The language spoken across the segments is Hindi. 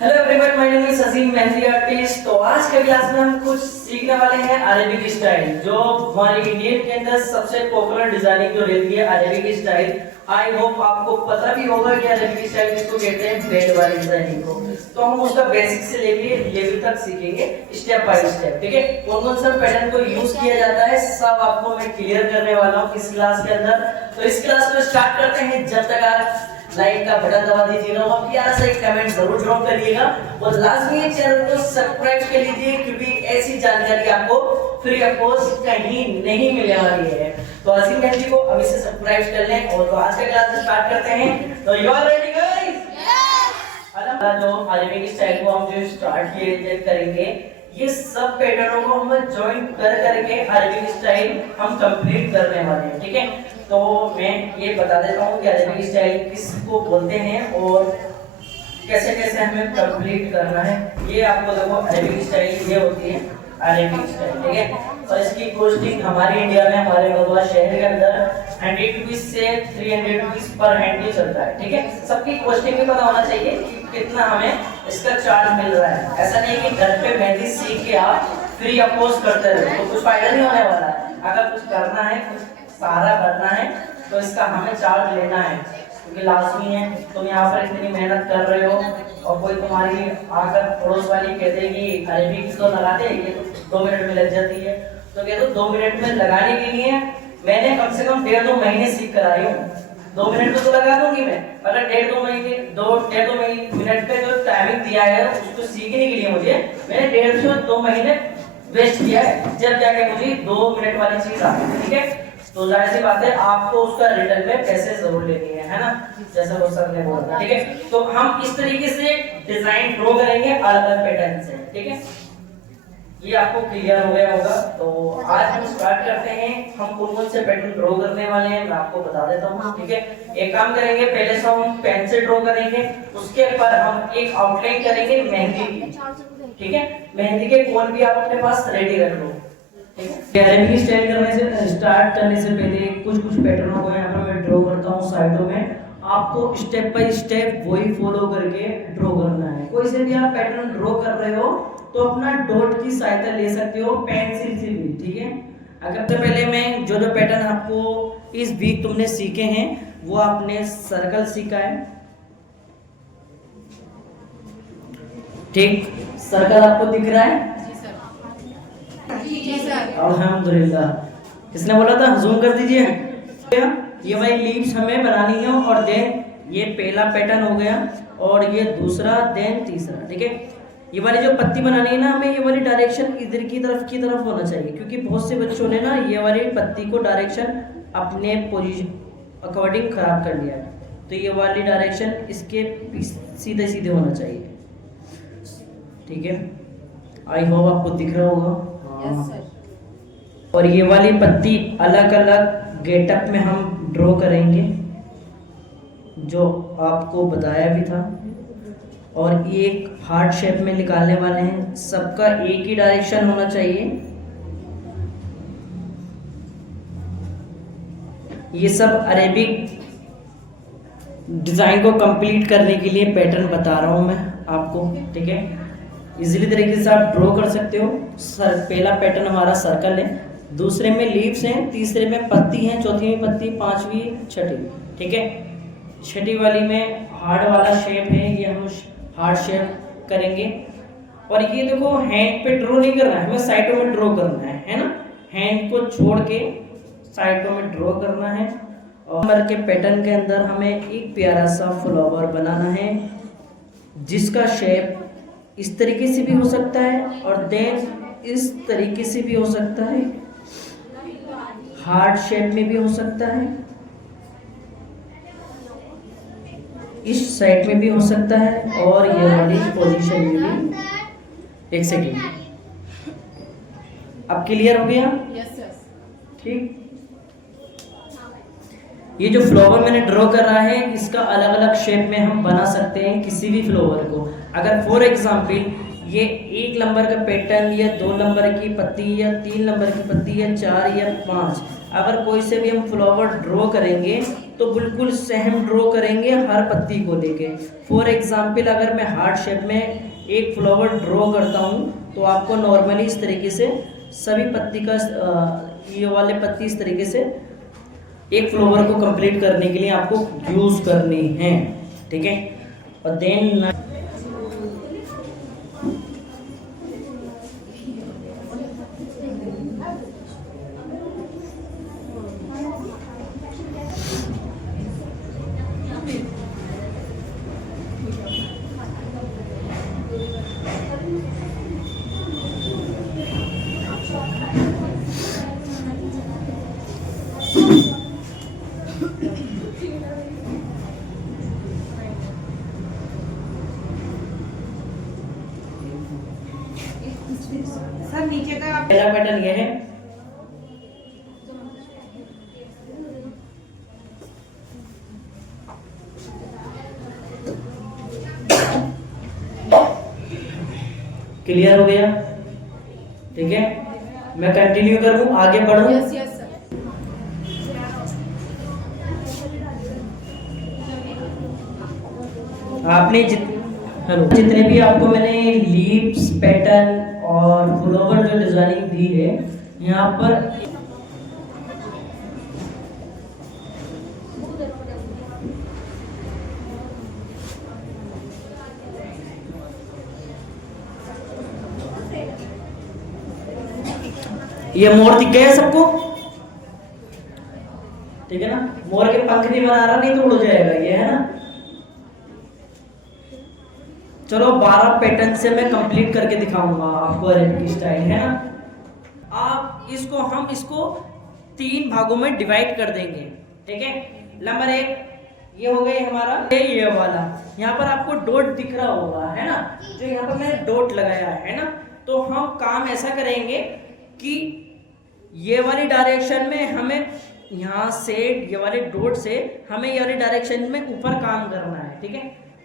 Hello everyone, my name is Azeem mehndi artist. तो आज के क्लास में हम कुछ सीखने वाले हैं अरेबिक स्टाइल, जो हमारे इंडियन के अंदर सबसे पॉपुलर डिजाइनिंग जो रहती है अरेबिक स्टाइल। आई होप आपको पता भी होगा कि अरेबिक स्टाइल किसको कहते हैं, बेड वाली डिजाइनिंग को। तो हम उसका बेसिक से लेके लेवल तक सीखेंगे स्टेप बाय स्टेप, ठीक है। कौन कौन सा पैटर्न को यूज किया जाता है सब आपको मैं क्लियर करने वाला हूँ इस क्लास के अंदर। तो इस क्लास को स्टार्ट करते हैं। जब तक आप लाइक का बटन दबा दीजिएगा और प्यारा सा एक कमेंट जरूर ड्रॉप करिएगा और लाजमी चैनल को सब्सक्राइब कर लीजिए, क्योंकि ऐसी जानकारी आपको फ्री ऑफ कॉस्ट कहीं नहीं मिलने वाली है। तो अजीम मेहंदी को अभी से सब्सक्राइब कर लें। और तो आज का क्लास स्टार्ट करते हैं। तो you are ready guys? Yes. जो अरेबिक स्टाइल को हम जो स्टार्ट किए करेंगे, ये सब पैटर्नों को हम ज्वाइन कर करके अरेबिक स्टाइल हम कंप्लीट करने वाले हैं, ठीक है। तो मैं ये बता देता हूँ कि अरेबिक स्टाइल किसको बोलते हैं और कैसे कैसे हमें कंप्लीट करना है। ये आपको देखो अरेबिक स्टाइल ये होती है अरेबिक स्टाइल, ठीक है। और इसकी कॉस्टिंग हमारे इंडिया में हमारे भदोही शहर के अंदर 100 रुपीज से 300 रुपीज पर हैंड भी चलता है, ठीक है। सबकी कॉस्टिंग भी पता होना चाहिए कि कितना हमें इसका चार्ज मिल रहा है। ऐसा नहीं कि घर पे मेहंदी सीख के आप फ्री ऑफ कॉस्ट करते रहो तो कुछ फायदा नहीं होने वाला है। अगर कुछ करना है, कुछ सारा करना है तो इसका हमें चार्ज लेना है, क्योंकि लाजमी है। तुम यहाँ पर इतनी मेहनत कर रहे हो और कोई तुम्हारी आकर पड़ोस वाली कहते कि अरेबिक तो लगाते ये तो 2 मिनट में लग जाती है, तो कहते 2 मिनट में लगाने के लिए मैंने कम से कम 1.5-2 महीने सीख कर आई हूँ। 2 मिनट तो लगा दूंगी मैं, अगर 1.5-2 मिनट का जो टाइमिंग दिया है उसको सीखने के लिए मुझे मैंने 1.5 से 2 महीने वेस्ट किया है, जब जाके मुझे 2 मिनट वाली चीज आ गई, ठीक है। तो जाहिर सी बात है आपको उसका रिटर्न में पैसे जरूर लेने हैं, है ना, जैसा वो सर ने बोला, ठीक है। तो हम इस तरीके से डिजाइन ड्रॉ करेंगे अलग अलग पैटर्न से, ठीक है। ये आपको क्लियर हो गया होगा। तो आज हम स्टार्ट करते हैं। हम कौन से पैटर्न ड्रॉ करने वाले हैं मैं आपको बता देता हूँ, ठीक है। एक काम करेंगे, पहले से हम पेन से ड्रॉ करेंगे, उसके बाद हम एक आउटलाइन करेंगे मेहंदी की, ठीक है। मेहंदी के कोन भी आप अपने पास रेडी रख लो, अरेबिक स्टाइल स्टार्ट करने से पहले कुछ पैटर्नों को यहाँ पर मैं ड्रॉ करता हूँ साइडों में। आपको स्टेप बाय स्टेप वही फॉलो करके ड्रॉ करना है। कोई से भी आप पैटर्न ड्रॉ कर रहे हो तो अपना डॉट की सहायता ले सकते हो, पेंसिल से भी, ठीक है। अगर तो पहले मैं जो पैटर्न आपको इस वीक तुमने सीखे हैं वो आपने सर्कल सीखा है, ठीक। सर्कल आपको दिख रहा है? अल्हम्दुलिल्लाह। किसने बोला था जूम कर दीजिए। ये वही लीव्स हमें बनानी है और देन ये पहला पैटर्न हो गया और ये दूसरा, देन तीसरा, ठीक है। ये वाली जो पत्ती बनानी है ना हमें, ये वाली डायरेक्शन इधर की तरफ होना चाहिए, क्योंकि बहुत से बच्चों ने ना ये वाली पत्ती को डायरेक्शन अपने पोजीशन अकॉर्डिंग खराब कर लिया है। तो ये वाली डायरेक्शन इसके सीधे सीधे होना चाहिए, ठीक है। आई होप आपको दिख रहा होगा। और ये वाली पत्ती अलग अलग गेटअप में हम ड्रॉ करेंगे, जो आपको बताया भी था। और ये एक हार्ट शेप में निकालने वाले हैं, सबका एक ही डायरेक्शन होना चाहिए। ये सब अरेबिक डिजाइन को कंप्लीट करने के लिए पैटर्न बता रहा हूं मैं आपको, ठीक है। इजीली तरीके से आप ड्रॉ कर सकते हो। पहला पैटर्न हमारा सर्कल है, दूसरे में लीव्स हैं, तीसरे में पत्ती हैं, चौथी में पत्ती, पांचवी, छठी, ठीक है। छठी वाली में हार्ट वाला शेप है, ये हम हार्ट शेप करेंगे। और ये देखो हैंड पे ड्रॉ नहीं करना है, हमें साइडों में ड्रॉ करना है ना। हैंड को छोड़ के साइडों में ड्रॉ करना है। और के पैटर्न के अंदर हमें एक प्यारा सा फ्लावर बनाना है, जिसका शेप इस तरीके से भी हो सकता है और देन इस तरीके से भी हो सकता है, हार्ट शेप में भी हो सकता है, इस साइड में भी हो सकता है और ये वाली पोजीशन में भी। एक सेकेंड, अब क्लियर हो गया? ठीक। ये जो फ्लावर मैंने ड्रॉ कर रहा है, इसका अलग अलग शेप में हम बना सकते हैं किसी भी फ्लावर को। अगर फॉर एग्जांपल ये 1 नंबर का पैटर्न या 2 नंबर की पत्ती या 3 नंबर की पत्ती या 4 या 5, अगर कोई से भी हम फ्लावर ड्रॉ करेंगे तो बिल्कुल सेम ड्रॉ करेंगे हर पत्ती को लेके। फॉर एग्जाम्पल अगर मैं हार्ट शेप में एक फ्लावर ड्रॉ करता हूँ तो आपको नॉर्मली इस तरीके से सभी पत्ती का ये वाले पत्ती इस तरीके से एक फ्लावर को कंप्लीट करने के लिए आपको यूज करनी है, ठीक है। और देन सर नीचे का पहला पैटर्न ये है। क्लियर हो गया, ठीक है। मैं कंटिन्यू करूं, आगे बढ़ूं। Yes yes sir. आपने जितने भी आपको मैंने लीव्स पैटर्न और फ्लावर जो डिजाइनिंग दी है यहाँ पर ये मोर दिख गया सबको, ठीक है ना। मोर के पंख नहीं बना रहा, नहीं तो उड़ जाएगा ये, है ना। चलो 12 पैटर्न से मैं कंप्लीट करके दिखाऊंगा आपको अरेबिक स्टाइल, है ना। आप हम इसको 3 भागों में डिवाइड कर देंगे, ठीक है। नंबर 1 ये हो गया हमारा ये वाला, यहाँ पर आपको डॉट दिख रहा होगा, है ना। जो यहाँ पर मैंने डॉट लगाया है ना, तो हम काम ऐसा करेंगे कि ये वाली डायरेक्शन में हमें यहाँ से ये वाले डॉट से हमें ये वाली डायरेक्शन में ऊपर काम करना है, ठीक है।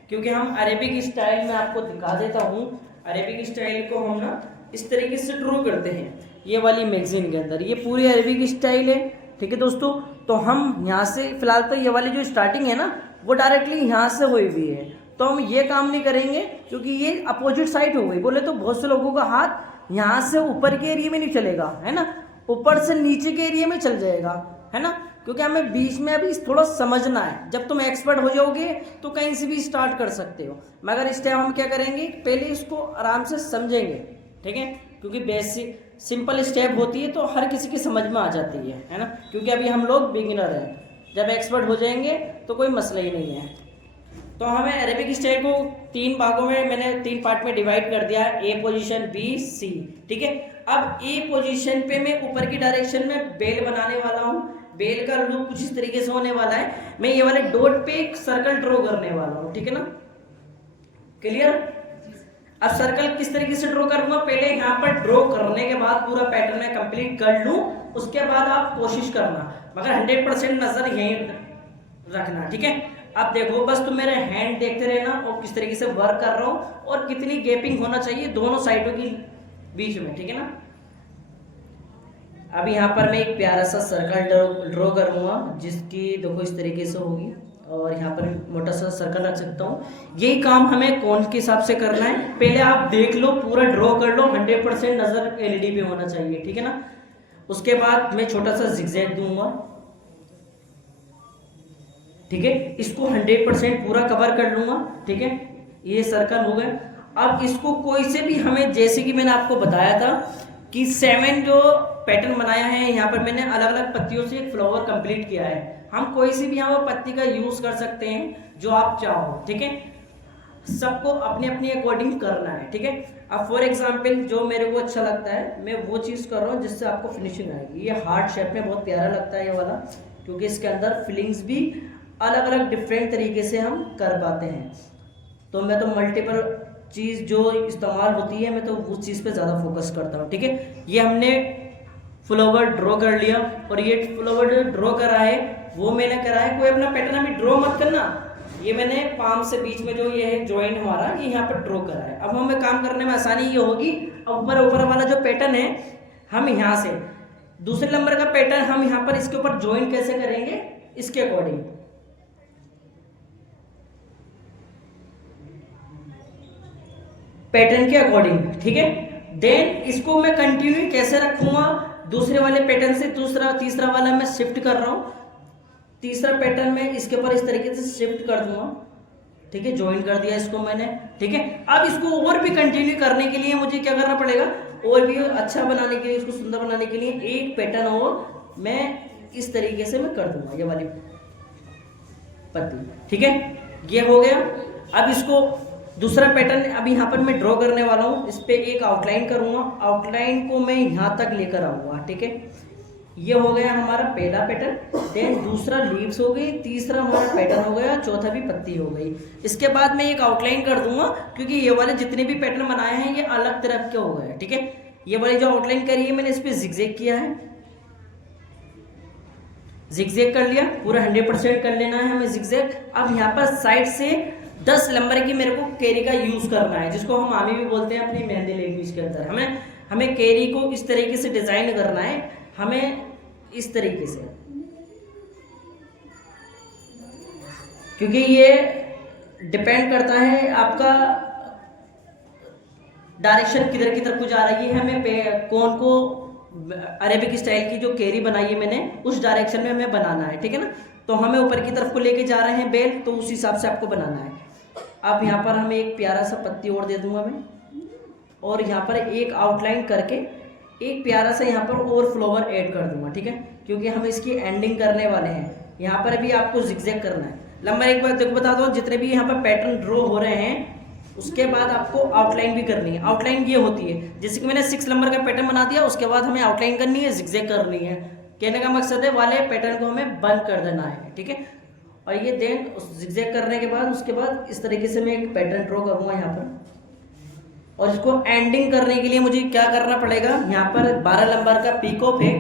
क्योंकि हम अरेबिक स्टाइल में आपको दिखा देता हूँ, अरेबिक स्टाइल को हम ना इस तरीके से ड्रॉ करते हैं ये वाली मैगजीन के अंदर। ये पूरी अरेबिक स्टाइल है, ठीक है दोस्तों। तो हम यहाँ से फिलहाल तो ये वाली जो स्टार्टिंग है ना वो डायरेक्टली यहाँ से हुई हुई है, तो हम ये काम नहीं करेंगे क्योंकि ये अपोजिट साइड हो गई। बोले तो बहुत से लोगों का हाथ यहाँ से ऊपर के एरिया में नहीं चलेगा, है ना, ऊपर से नीचे के एरिया में चल जाएगा, है ना। क्योंकि हमें बीच में अभी थोड़ा समझना है। जब तुम एक्सपर्ट हो जाओगे तो कहीं से भी स्टार्ट कर सकते हो, मगर इस टाइम हम क्या करेंगे, पहले इसको आराम से समझेंगे, ठीक है। क्योंकि बेसिक सिंपल स्टेप होती है तो हर किसी की समझ में आ जाती है ना। क्योंकि अभी हम लोग बिगिनर हैं, जब एक्सपर्ट हो जाएंगे तो कोई मसला ही नहीं है। तो हमें अरेबिक स्टाइल को 3 भागों में मैंने 3 पार्ट में डिवाइड कर दिया, ए पोजीशन, बी, सी, ठीक है। अब ए पोजीशन पे मैं ऊपर की डायरेक्शन में बेल बनाने वाला हूँ। बेल का लुक कुछ इस तरीके से होने वाला है। मैं ये वाले डॉट पे एक सर्कल ड्रॉ करने वाला हूँ, ठीक है ना। क्लियर। अब सर्कल किस तरीके से ड्रॉ करूंगा, पहले यहाँ पर ड्रॉ करने के बाद पूरा पैटर्न मैं कंप्लीट कर लूं, उसके बाद आप कोशिश करना, मगर 100% नजर यहीं रखना, ठीक है। अब देखो बस तुम मेरे हैंड देखते रहना और किस तरीके से वर्क कर रहा हूँ और कितनी गैपिंग होना चाहिए दोनों साइडों की बीच में, ठीक है ना। अब यहाँ पर मैं एक प्यारा सा सर्कल ड्रॉ करूंगा जिसकी देखो इस तरीके से होगी, और यहाँ पर मोटा सा सर्कल रख सकता हूँ। यही काम हमें कौन के हिसाब से करना है, पहले आप देख लो, पूरा ड्रॉ कर लो, 100% नजर एलईडी पे होना चाहिए, ठीक है ना। उसके बाद मैं छोटा सा जिगजैग दूंगा, ठीक है। इसको 100% पूरा कवर कर लूंगा, ठीक है। ये सर्कल हो गया। अब इसको कोई से भी हमें, जैसे कि मैंने आपको बताया था कि 7 जो पैटर्न बनाया है, यहाँ पर मैंने अलग अलग पत्तियों से एक फ्लावर कंप्लीट किया है। हम कोई सी भी यहाँ पर पत्ती का यूज कर सकते हैं जो आप चाहो, ठीक है। सबको अपने अपने अकॉर्डिंग करना है, ठीक है। अब फॉर एग्जाम्पल जो मेरे को अच्छा लगता है मैं वो चीज़ कर रहा हूँ जिससे आपको फिनिशिंग आएगी। ये हार्ट शेप में बहुत प्यारा लगता है ये वाला, क्योंकि इसके अंदर फीलिंग्स भी अलग अलग डिफरेंट तरीके से हम कर पाते हैं। तो मैं तो मल्टीपल चीज़ जो इस्तेमाल होती है मैं तो उस चीज़ पे ज़्यादा फोकस करता हूँ, ठीक है। ये हमने फ्लावर ड्रॉ कर लिया, और ये फ्लावर जो ड्रॉ करा है वो मैंने करा है। कोई अपना पैटर्न अभी ड्रॉ मत करना, ये मैंने पाम से बीच में जो ये है ज्वाइन हमारा, ये यहाँ पर ड्रॉ करा है। अब हमें काम करने में आसानी ये होगी। अब ऊपर वाला जो पैटर्न है हम यहाँ से दूसरे नंबर का पैटर्न हम यहाँ पर इसके ऊपर ज्वाइन कैसे करेंगे इसके अकॉर्डिंग, पैटर्न के अकॉर्डिंग, ठीक है। देन इसको मैं कंटिन्यू कैसे रखूंगा, दूसरे वाले पैटर्न से तीसरा वाला मैं शिफ्ट कर रहा हूं, तीसरा पैटर्न में इसके ऊपर इस तरीके से शिफ्ट कर दूंगा, ठीक है, ज्वाइन कर दिया इसको मैंने, ठीक है। अब इसको और भी कंटिन्यू करने के लिए मुझे क्या करना पड़ेगा, और भी अच्छा बनाने के लिए, इसको सुंदर बनाने के लिए एक पैटर्न और मैं इस तरीके से मैं कर दूंगा, ये वाली पत्ती, ठीक है, ये हो गया। अब इसको दूसरा पैटर्न अब यहाँ पर मैं ड्रॉ करने वाला हूँ, इस पे एक आउटलाइन करूंगा, आउटलाइन को मैं यहाँ तक लेकर आऊंगा, ठीक है। ये हो गया हमारा पहला पैटर्न, देन दूसरा लीव्स हो गई, तीसरा हमारा पैटर्न हो गया, चौथा भी पत्ती हो गई। इसके बाद मैं एक आउटलाइन कर दूंगा, क्योंकि ये वाले जितने भी पैटर्न बनाए हैं ये अलग तरह के हो गए, ठीक है। ये वाली जो आउटलाइन करी है मैंने इस पे जिगजैग किया है, जिगजैग कर लिया, पूरा 100% कर लेना है हमें जिगजैग। अब यहाँ पर साइड से 10 नंबर की मेरे को कैरी का यूज करना है, जिसको हम आमी भी बोलते हैं अपनी मेहंदी लैंग्वेज के अंदर। हमें कैरी को इस तरीके से डिजाइन करना है, हमें इस तरीके से, क्योंकि ये डिपेंड करता है आपका डायरेक्शन किधर की तरफ को जा रही है। हमें कौन को अरेबिक स्टाइल की जो कैरी बनाई है मैंने उस डायरेक्शन में हमें बनाना है, ठीक है ना। तो हमें ऊपर की तरफ को लेके जा रहे हैं बेल, तो उस हिसाब से आपको बनाना है। अब यहाँ पर हमें एक प्यारा सा पत्ती और दे दूंगा मैं, और यहाँ पर एक आउटलाइन करके एक प्यारा सा यहाँ पर और फ्लावर ऐड कर दूंगा, ठीक है, क्योंकि हम इसकी एंडिंग करने वाले हैं। यहाँ पर भी आपको जिगजैग करना है। लंबा एक बार देखो बता दो, जितने भी यहाँ पर पैटर्न ड्रॉ हो रहे हैं उसके बाद आपको आउटलाइन भी करनी है। आउटलाइन ये होती है, जैसे कि मैंने 6 नंबर का पैटर्न बना दिया, उसके बाद हमें आउटलाइन करनी है, जिगजैग करनी है। कहने का मकसद है वाले पैटर्न को हमें बंद कर देना है, ठीक है। और ये देन जिगजैग करने के बाद उसके बाद इस तरीके से मैं एक पैटर्न ड्रॉ करूंगा यहाँ पर, और इसको एंडिंग करने के लिए मुझे क्या करना पड़ेगा, यहाँ पर 12 नंबर का पीकॉक है,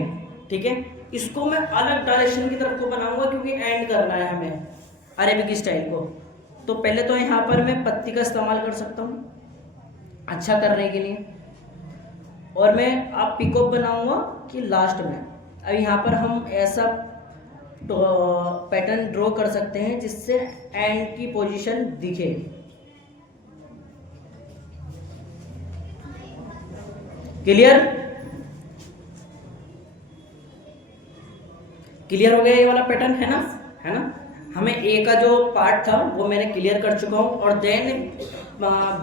ठीक है, इसको मैं अलग डायरेक्शन की तरफ को बनाऊंगा, क्योंकि एंड करना है हमें अरेबिक स्टाइल को। तो पहले तो यहाँ पर मैं पत्ती का इस्तेमाल कर सकता हूँ अच्छा करने के लिए, और मैं अब पीकॉक बनाऊंगा कि लास्ट में। अब यहाँ पर हम ऐसा तो पैटर्न ड्रॉ कर सकते हैं जिससे एंड की पोजीशन दिखे। क्लियर हो गया ये वाला पैटर्न, है ना। हमें ए का जो पार्ट था वो मैंने क्लियर कर चुका हूँ, और देन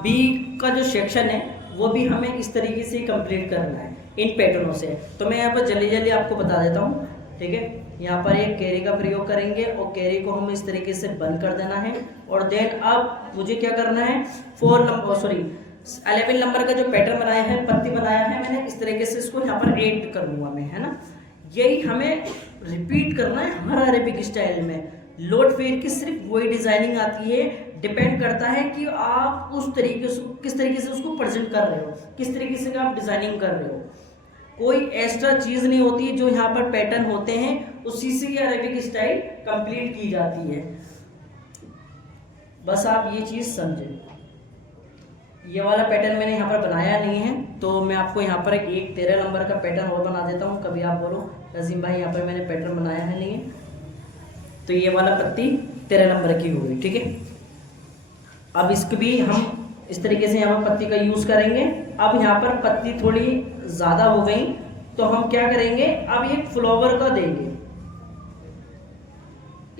बी का जो सेक्शन है वो भी हमें इस तरीके से कंप्लीट करना है इन पैटर्नों से। तो मैं यहाँ पर जल्दी आपको बता देता हूँ, ठीक है। यहाँ पर एक कैरी का प्रयोग करेंगे, और कैरी को हम इस तरीके से बंद कर देना है। और देन अब मुझे क्या करना है, 11 नंबर का जो पैटर्न बनाया है, पत्ती बनाया है मैंने, इस तरीके से इसको यहाँ पर ऐड कर लूंगा मैं, है ना। यही हमें रिपीट करना है हमारा अरेबिक स्टाइल में। लोड फेर की सिर्फ वही डिजाइनिंग आती है, डिपेंड करता है कि आप उस तरीके से किस तरीके से उसको प्रेजेंट कर रहे हो, किस तरीके से आप डिजाइनिंग कर रहे हो। कोई एक्स्ट्रा चीज नहीं होती है, जो यहाँ पर पैटर्न होते हैं उसी से अरेबिक स्टाइल कंप्लीट की जाती है। बस आप ये चीज समझें। ये वाला पैटर्न मैंने यहाँ पर बनाया नहीं है, तो मैं आपको यहाँ पर एक 13 नंबर का पैटर्न और बना देता हूँ। कभी आप बोलो रजीम भाई यहाँ पर मैंने पैटर्न बनाया है नहीं है, तो ये वाला पत्ती 13 नंबर की होगी, ठीक है। अब इसको भी हम इस तरीके से यहाँ पर पत्ती का यूज करेंगे। अब यहाँ पर पत्ती थोड़ी ज्यादा हो गई, तो हम क्या करेंगे, अब एक फ्लावर का देंगे,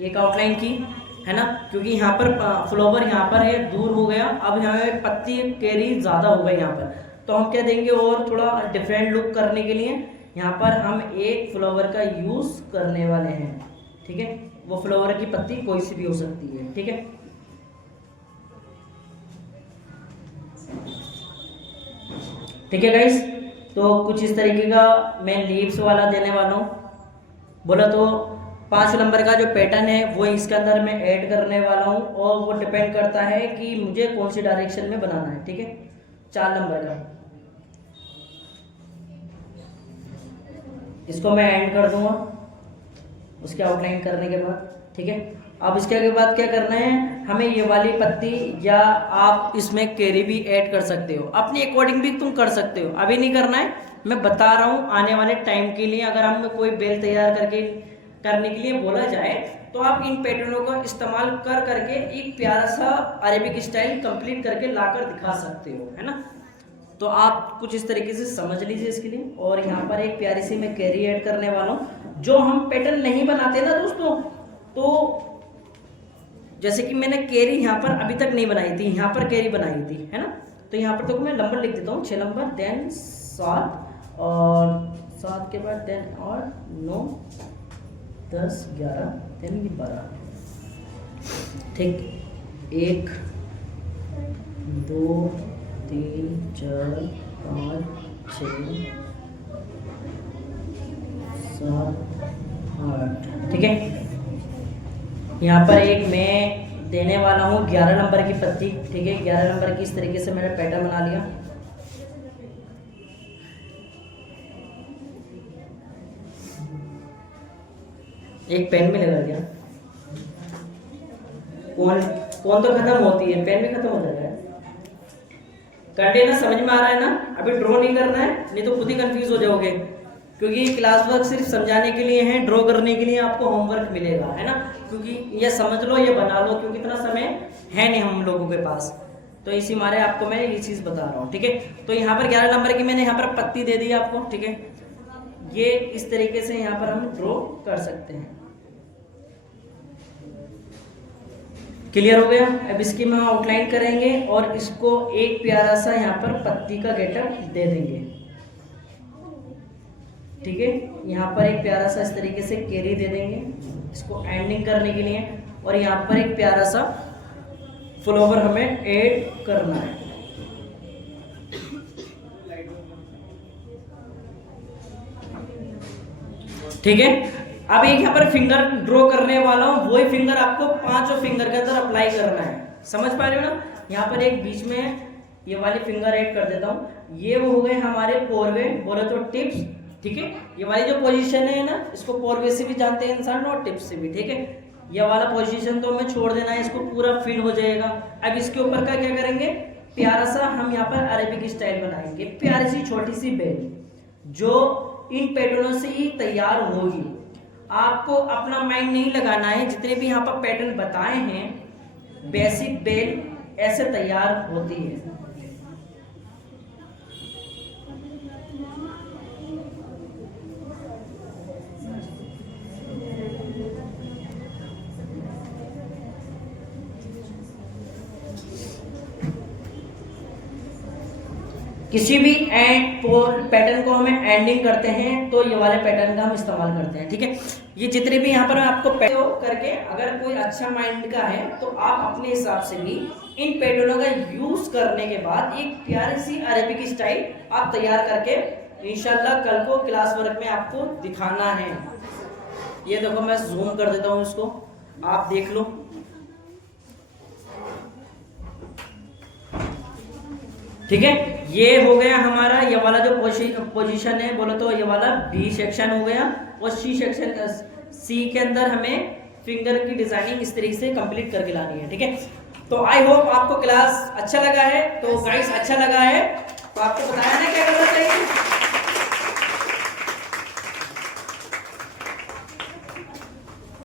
एक आउटलाइन की, है ना, क्योंकि यहाँ पर फ्लावर यहाँ पर है, दूर हो गया। अब यहाँ पे पत्ती कैरी ज्यादा हो गई यहाँ पर, तो हम क्या देंगे, और थोड़ा डिफरेंट लुक करने के लिए यहाँ पर हम एक फ्लावर का यूज करने वाले हैं, ठीक है। वो फ्लावर की पत्ती कोई सी भी हो सकती है, ठीक है। ठीक है गाइस, तो कुछ इस तरीके का मैं लीव्स वाला देने वाला हूँ। बोला तो 5 नंबर का जो पैटर्न है वो इसके अंदर मैं ऐड करने वाला हूँ, और वो डिपेंड करता है कि मुझे कौन सी डायरेक्शन में बनाना है, ठीक है। 4 नंबर का इसको मैं एंड कर दूंगा उसके आउटलाइन करने के बाद, ठीक है। अब इसके बाद क्या करना है, हमें ये वाली पत्ती, या आप इसमें कैरी भी ऐड कर सकते हो, अपने अकॉर्डिंग भी तुम कर सकते हो। अभी नहीं करना है, मैं बता रहा हूँ आने वाले टाइम के लिए। अगर हम कोई बेल तैयार करके करने के लिए बोला जाए तो आप इन पैटर्नों का इस्तेमाल कर करके एक प्यारा सा अरेबिक स्टाइल कंप्लीट करके लाकर दिखा सकते हो, है ना। तो आप कुछ इस तरीके से समझ लीजिए इसके लिए। और यहाँ पर एक प्यारी सी मैं कैरी ऐड करने वाला हूँ। जो हम पैटर्न नहीं बनाते ना दोस्तों, तो जैसे कि मैंने कैरी यहाँ पर अभी तक नहीं बनाई थी, यहाँ पर कैरी बनाई थी, है ना। तो यहाँ पर तो मैं नंबर लिख देता हूँ, 6 नंबर, देन 7 और 7 के बाद देन और 9 10 11 देन 12, ठीक। 1 2 3 4 5 6 7 8, ठीक है। यहाँ पर एक मैं देने वाला हूँ 11 नंबर की पत्ती, ठीक है। 11 नंबर की इस तरीके से मैंने पैटर्न बना लिया। एक पेन में लगा दिया। कौन तो खत्म होती है, पेन भी खत्म हो जाएगा। कर लेना, समझ में आ रहा है ना। अभी ड्रॉ नहीं करना है, नहीं तो खुद ही कंफ्यूज हो जाओगे, क्योंकि क्लास वर्क सिर्फ समझाने के लिए है, ड्रॉ करने के लिए आपको होमवर्क मिलेगा, है ना। क्योंकि ये समझ लो, ये बना लो, क्योंकि इतना समय है नहीं हम लोगों के पास, तो इसी मारे आपको मैं ये चीज़ बता रहा हूँ, ठीक है। तो यहाँ पर 11 नंबर की मैंने यहाँ पर पत्ती दे दी आपको, ठीक है। ये इस तरीके से यहाँ पर हम ड्रॉ कर सकते हैं। क्लियर हो गया। अब इसकी हम आउटलाइन करेंगे और इसको एक प्यारा सा यहाँ पर पत्ती का गेटअप दे देंगे, ठीक है। यहाँ पर एक प्यारा सा इस तरीके से कैरी दे देंगे इसको एंडिंग करने के लिए, और यहाँ पर एक प्यारा सा फ्लावर हमें ऐड करना है, ठीक है। अब एक यहाँ पर फिंगर ड्रॉ करने वाला हूँ, वही फिंगर आपको 5 फिंगर के अंदर अप्लाई करना है, समझ पा रहे हो ना। यहाँ पर एक बीच में ये वाली फिंगर ऐड कर देता हूँ। ये वो हो गए हमारे पोरवे, बोले तो टिप्स, ठीक है। ये वाली जो पोजीशन है ना, इसको पोरवे से भी जानते हैं इंसान और टिप्स से भी, ठीक है। ये वाला पोजीशन तो हमें छोड़ देना है, इसको पूरा फिल हो जाएगा। अब इसके ऊपर का क्या करेंगे, प्यारा सा हम यहाँ पर अरेबिक स्टाइल बनाएंगे, प्यारी सी छोटी सी बेल, जो इन पैटर्नों से ही तैयार होगी। आपको अपना माइंड नहीं लगाना है, जितने भी यहाँ पर पैटर्न बताए हैं, बेसिक बेल ऐसे तैयार होती है। किसी भी पैटर्न को हमें एंडिंग करते हैं तो ये वाले पैटर्न का हम इस्तेमाल करते हैं, ठीक है। ये जितने भी यहाँ पर आपको करके अगर कोई अच्छा माइंड का है तो आप अपने हिसाब से भी इन पैटर्नों का यूज करने के बाद एक प्यारी सी अरेबिक स्टाइल आप तैयार करके इंशाल्लाह कल को क्लास वर्क में आपको दिखाना है। ये देखो मैं जूम कर देता हूँ इसको, आप देख लो। ठीक है, ये हो गया हमारा ये वाला जो पोजीशन है, बोलो तो ये वाला बी सेक्शन हो गया, और सी सेक्शन सी के अंदर हमें फिंगर की डिजाइनिंग इस तरीके से कंप्लीट करके लानी है। ठीक है, तो आई होप आपको क्लास अच्छा लगा है। तो गाइस अच्छा लगा है तो आपको बताया ना क्या करना चाहिए।